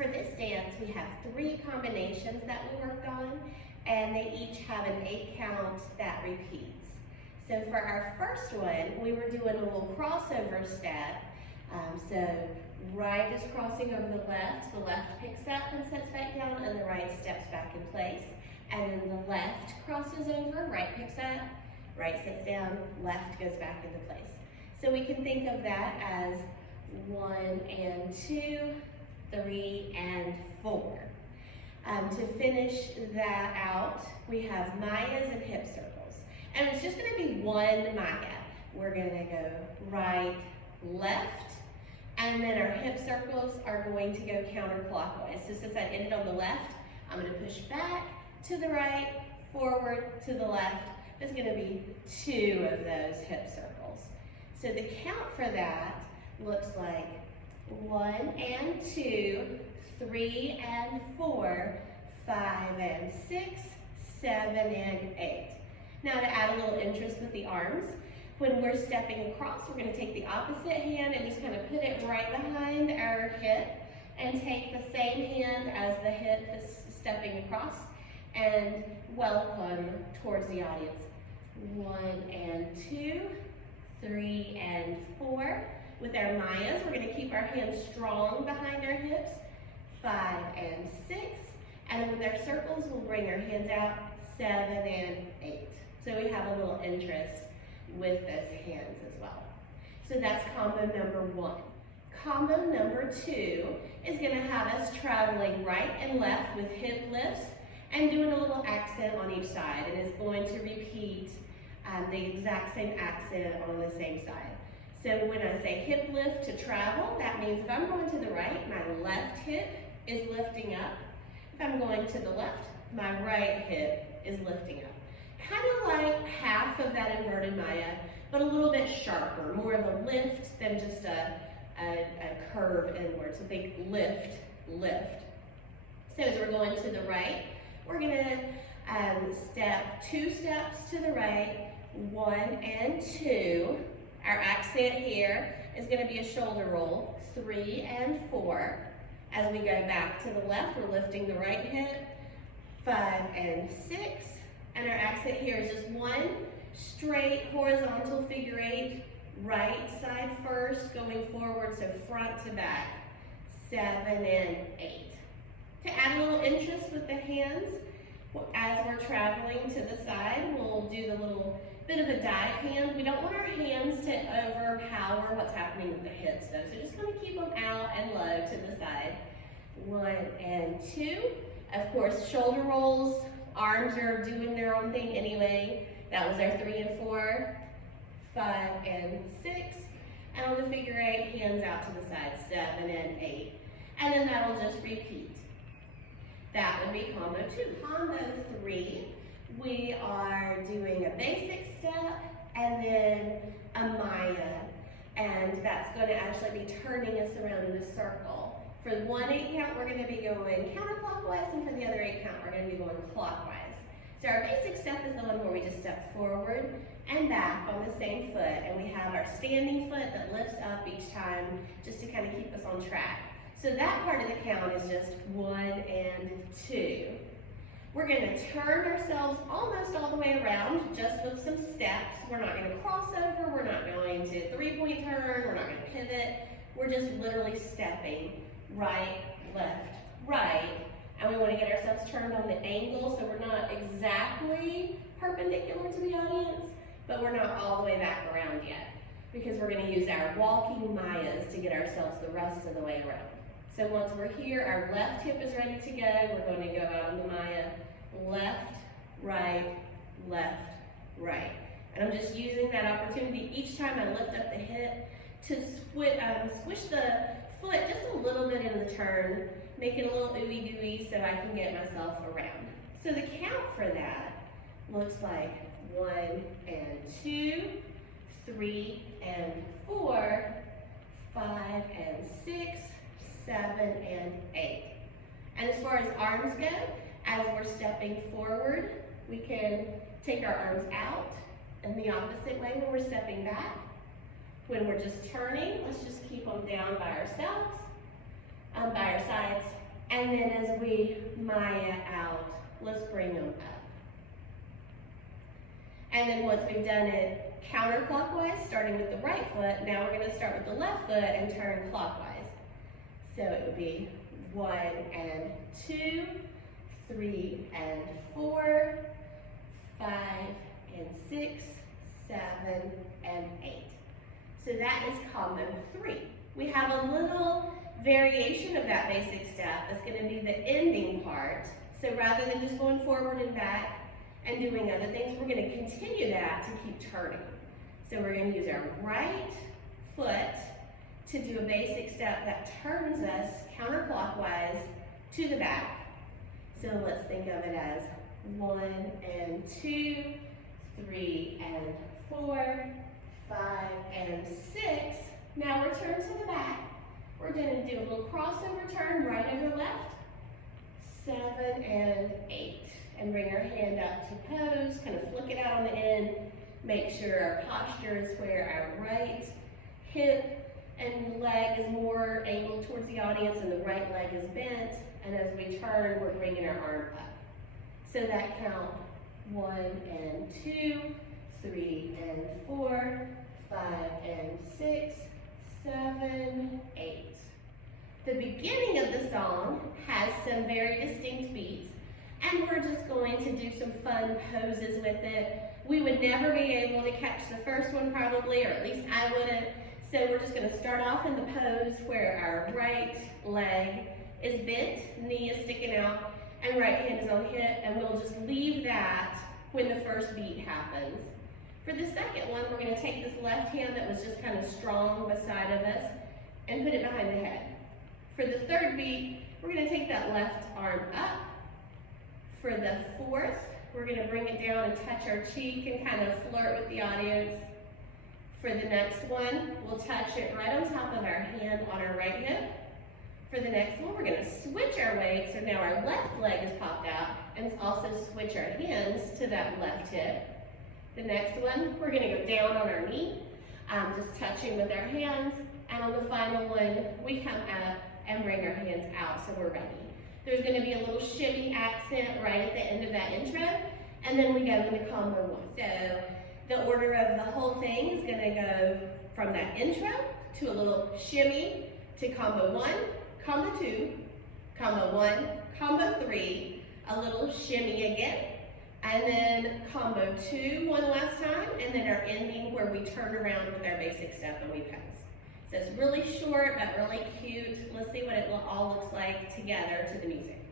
For this dance, we have 3 combinations that we worked on, and they each have an 8 count that repeats. So for our first one, we were doing a little crossover step. So right is crossing over the left picks up and sets back down, and the right steps back in place. And then the left crosses over, right picks up, right sits down, left goes back into place. So we can think of that as 1 and 2, 3 and 4. To finish that out, we have Mayas and hip circles. And it's just gonna be one Maya. We're gonna go right, left, and then our hip circles are going to go counterclockwise. So since I ended on the left, I'm gonna push back to the right, forward to the left. There's gonna be 2 of those hip circles. So the count for that looks like 1 and 2, 3 and 4, 5 and 6, 7 and 8. Now to add a little interest with the arms, when we're stepping across, we're going to take the opposite hand and just kind of put it right behind our hip and take the same hand as the hip that's stepping across and welcome towards the audience. 1 and 2, 3 and 4. With our Mayas, we're going to keep our hands strong behind our hips. 5 and 6. And then with our circles, we'll bring our hands out. 7 and 8. So we have a little interest with those hands as well. So that's combo number 1. Combo number 2 is going to have us traveling right and left with hip lifts and doing a little accent on each side. And it's going to repeat the exact same accent on the same side. So when I say hip lift to travel, that means if I'm going to the right, my left hip is lifting up. If I'm going to the left, my right hip is lifting up. Kind of like half of that inverted Maya, but a little bit sharper, more of a lift than just a curve inward. So think lift, lift. So as we're going to the right, we're gonna step 2 steps to the right, 1 and 2. Our accent here is gonna be a shoulder roll, 3 and 4. As we go back to the left, we're lifting the right hip, 5 and 6. And our accent here is just 1 straight horizontal figure 8, right side first, going forward, so front to back, 7 and 8. To add a little interest with the hands, as we're traveling to the side, we'll do the little bit of a dive hand. We don't want our hands to overpower what's happening with the hips though, so just kind of keep them out and low to the side. 1 and 2. Of course, shoulder rolls, arms are doing their own thing anyway. That was our 3 and 4, 5 and 6. And on the figure 8, hands out to the side, 7 and 8. And then that'll just repeat. That would be combo 2. Combo 3, we are doing a basic step and then a Maya. And that's going to actually be turning us around in a circle. For the 1 8 count, we're going to be going counterclockwise, and for the other 8 count, we're going to be going clockwise. So our basic step is the one where we just step forward and back on the same foot, and we have our standing foot that lifts up each time just to kind of keep us on track. So that part of the count is just 1 and 2. We're going to turn ourselves almost all the way around just with some steps. We're not going to cross over, we're not going to 3-point turn, we're not going to pivot. We're just literally stepping right, left, right. And we want to get ourselves turned on the angle so we're not exactly perpendicular to the audience, but we're not all the way back around yet because we're going to use our walking Mayas to get ourselves the rest of the way around. So once we're here, our left hip is ready to go. We're going to go out in the Maya, left, right, And I'm just using that opportunity each time I lift up the hip to squish the foot just a little bit in the turn, make it a little ooey gooey so I can get myself around. So the count for that looks like 1 and 2, 3 and 4, 5 and 6, 7 and 8. And as far as arms go, as we're stepping forward, we can take our arms out in the opposite way when we're stepping back. When we're just turning, let's just keep them down by ourselves, by our sides, And then as we Maya out, let's bring them up. And then once we've done it counterclockwise, starting with the right foot, now we're going to start with the left foot and turn clockwise. So it would be 1 and 2, 3 and 4, 5 and 6, 7 and 8. So that is combo 3. We have a little variation of that basic step that's going to be the ending part. So rather than just going forward and back and doing other things, we're going to continue that to keep turning. So we're going to use our right foot to do a basic step that turns us counterclockwise to the back. So let's think of it as 1 and 2, 3 and 4, 5 and 6. Now return to the back. We're going to do a little crossover turn, right over left, 7 and 8. And bring our hand up to pose, kind of flick it out on the end. Make sure our posture is where our right hip and leg is more angled towards the audience and the right leg is bent. And as we turn, we're bringing our arm up. So that count 1 and 2, 3 and 4, 5 and 6, 7, 8. The beginning of the song has some very distinct beats, and we're just going to do some fun poses with it. We would never be able to catch the first one probably, or at least I wouldn't. So we're just going to start off in the pose where our right leg is bent, knee is sticking out, and right hand is on hip, and we'll just leave that when the first beat happens. For the second one, we're going to take this left hand that was just kind of strong beside of us and put it behind the head. For the third beat, we're going to take that left arm up. For the fourth, we're going to bring it down and touch our cheek and kind of flirt with the audience. For the next one, we'll touch it right on top of our hand on our right hip. For the next one, we're going to switch our weight, so now our left leg is popped out, and also switch our hands to that left hip. The next one, we're going to go down on our knee, just touching with our hands, and on the final one, we come up and bring our hands out so we're ready. There's going to be a little shimmy accent right at the end of that intro, and then we go into combo 1. So the order of the whole thing is going to go from that intro to a little shimmy to combo 1, combo 2, combo 1, combo 3, a little shimmy again, and then combo 2 one last time, and then our ending where we turn around with our basic step and we pose. So it's really short but really cute. Let's see what it all looks like together to the music.